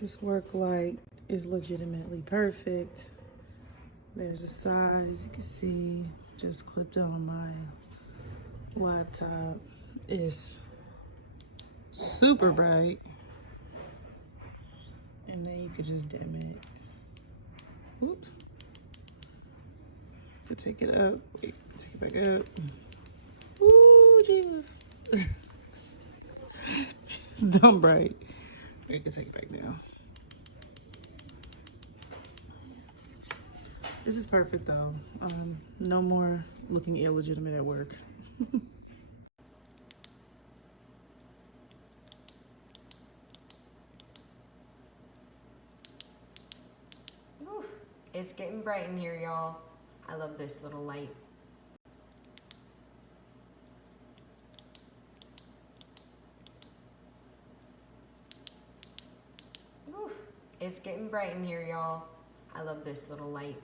This work light is legitimately perfect. There's a size, you can see, just clipped on my laptop. It's super bright. And then you could just dim it. Oops. Could take it up. Wait, take it back up. Ooh, Jesus. It's dumb bright. You can take it back now. This is perfect though. No more looking illegitimate at work. Oof, it's getting bright in here, y'all. I love this little light. Oof, it's getting bright in here, y'all. I love this little light.